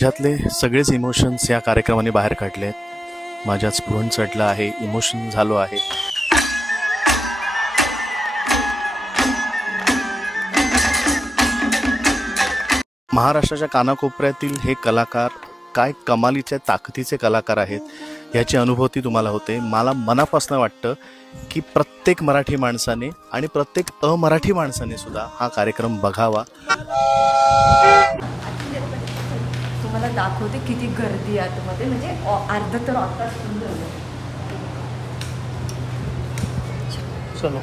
त्यातले सगळेच इमोशन्स या कार्यक्रमाने बाहेर काढले आहेत. माझ्या स्फुरण चढला आहे, इमोशन झालो आहे. महाराष्ट्राच्या कानाकोपऱ्यातील हे कलाकार काय कमालीच्या ताकदीचे कलाकार आहेत याची अनुभूती तुम्हाला होते. मला मनापासून वाटतं की प्रत्येक मराठी माणसाने आणि प्रत्येक अमराठी माणसाने सुद्धा हा कार्यक्रम बघावा. तुम्हाला दाखवते किती गर्दी आहे आतमध्ये, म्हणजे अर्धा तर आता सुंदर. चलो.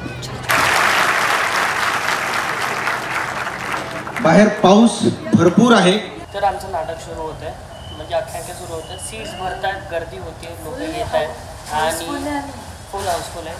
बाहेर पाऊस भरपूर आहे. तर आमचं नाटक सुरू होतं आहे, म्हणजे आख्यायिका सुरू होतं. सीट्स भरतात, गर्दी होते, लोक येत आहेत आणि फुल हाऊसफुल आहे.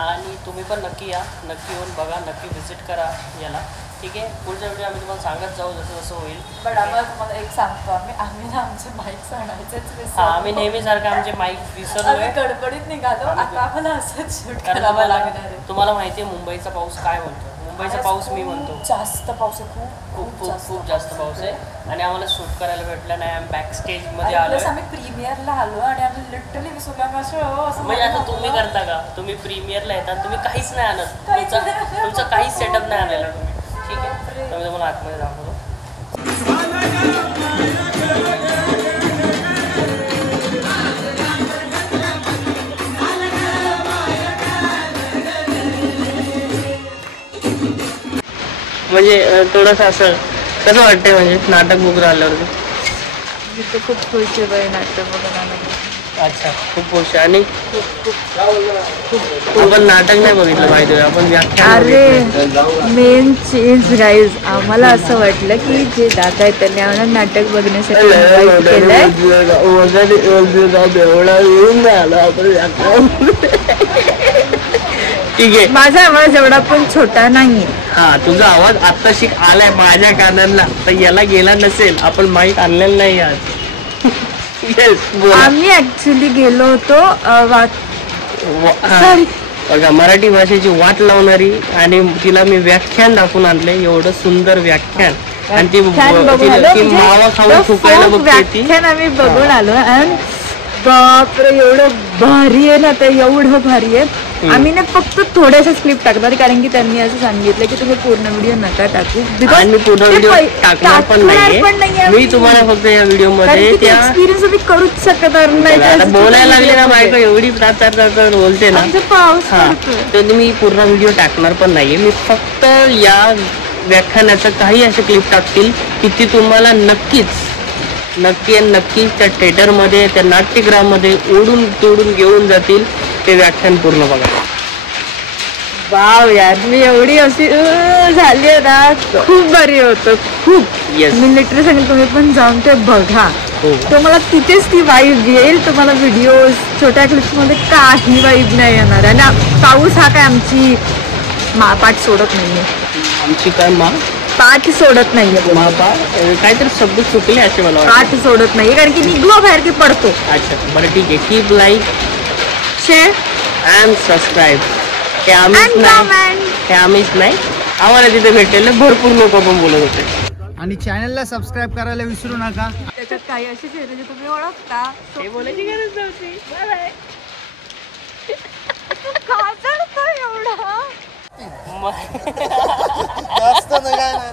आणि तुम्ही पण नक्की या, नक्की येऊन बघा, नक्की व्हिजिट करा याला. ठीक आहे, पुढच्या व्हिडिओ आम्ही तुम्हाला सांगत जाऊ जसं जसं होईल. पण आम्हाला तुम्हाला एक सांगतो, आम्ही ना आमचे माईक आणायचेच. आम्ही नेहमीसारखं आमचे माईक विसरलोय, गडबडीत निघालो. आता आम्हाला असंच शूट करावं लागणार आहे. तुम्हाला माहिती आहे मुंबईचा पाऊस काय म्हणतो? मुंबईचा पाऊस मी म्हणतो जास्त पाऊस आहे, खूप जास्त पाऊस आहे. आणि आम्हाला शूट करायला भेटलं नाही. आम्ही बॅक स्टेजमध्ये आलो, आम्ही प्रीमियरला आलो आणि आम्ही लिटरली विसरलो. म्हणजे आता तुम्ही करता का? तुम्ही प्रीमियरला येतात, तुम्ही काहीच नाही आणत, तुमचं काहीच सेटअप नाही आलेला तुम्ही. ठीक आहे, तर मी तुम्हाला आतमध्ये दाखवतो. म्हणजे थोडंसं असं कसं वाटतंय, म्हणजे नाटक बघून आल्यावरती? मी तर खूप खुश आहे बाई नाटक बघून आल्यावर. अच्छा, खूप खुश. आणि आपण नाटक नाही बघितलं माहिती आहे, आपण व्याख्यान. अरे मेन चेंज गाईज, आम्हाला असं वाटलं की जे दादा आहेत त्यांनी आम्हाला नाटक बघण्यासाठी इन्व्हाइट केलंय. ठीक आहे, माझा आवाज एवढा पण छोटा नाही. हा, तुझा आवाज आत्ताशी आलाय माझ्या कानांना, तर याला गेला नसेल. आपण माईक आणलेलं नाही आज. आम्ही ऍक्च्युली गेलो होतो बघा, मराठी भाषेची वाट लावणारी, आणि तिला मी व्याख्यान दाखवून आणले, एवढं सुंदर व्याख्यान. आणि ती मावा खाऊन फुकायला बघते ती. आम्ही बघून आलो. आणि बापरे एवढं भारी आहे ना, ते एवढं भारी आहे. आम्ही ना फक्त थोड्याशा क्लिप टाकतात, कारण की त्यांनी असं सांगितलं की तुम्ही पूर्ण व्हिडिओ नका टाकू. आणि मी पूर्ण व्हिडिओ टाकणार पण नाहीये. मी तुम्हाला फक्त या व्हिडिओ मध्ये एक्सपिरियन्स तुम्ही करूच शकणार नाही. बोलायला लागले ना बायको, एवढी बोलते ना, तर मी पूर्ण व्हिडिओ टाकणार पण नाहीये. मी फक्त या व्याख्यानाचं काही असे क्लिप टाकतील की ती तुम्हाला नक्की त्या थिएटरमध्ये, त्या नाट्यगृहामध्ये ओढून तोडून घेऊन जातील. ते व्याख्यान पूर्ण बघा. वाव यार, मी एवढी अशी झाली आहे ना, खूप भारी होतं खूप. मी लिटरली सांगेल, तुम्ही पण जाऊन ते बघा. तुम्हाला तिथेच ती वाईब येईल. तुम्हाला व्हिडिओज छोट्या क्लिप्समध्ये काही वाईब नाही येणार. आणि पाऊस हा काय आमची पाठ सोडत नाहीये. आमची काय पाठ सोडत नाहीये. काहीतरी शब्द चुकले असे मला पाठ सोडत नाहीये, कारण की निघलो बाहेर की पडतो. अच्छा, बरं ठीक आहे. Keep like, share and subscribe. हे आम्हीच नाही, आम्हाला तिथे भेटलेले भरपूर लोक पण बोलत होते. आणि चॅनलला सबस्क्राईब करायला विसरू नका. त्याच्यात काही असे चेहरे जे तुम्ही ओळखता, हे बोलायची गरज नव्हती. एवढा जास्त नाही काय नाही.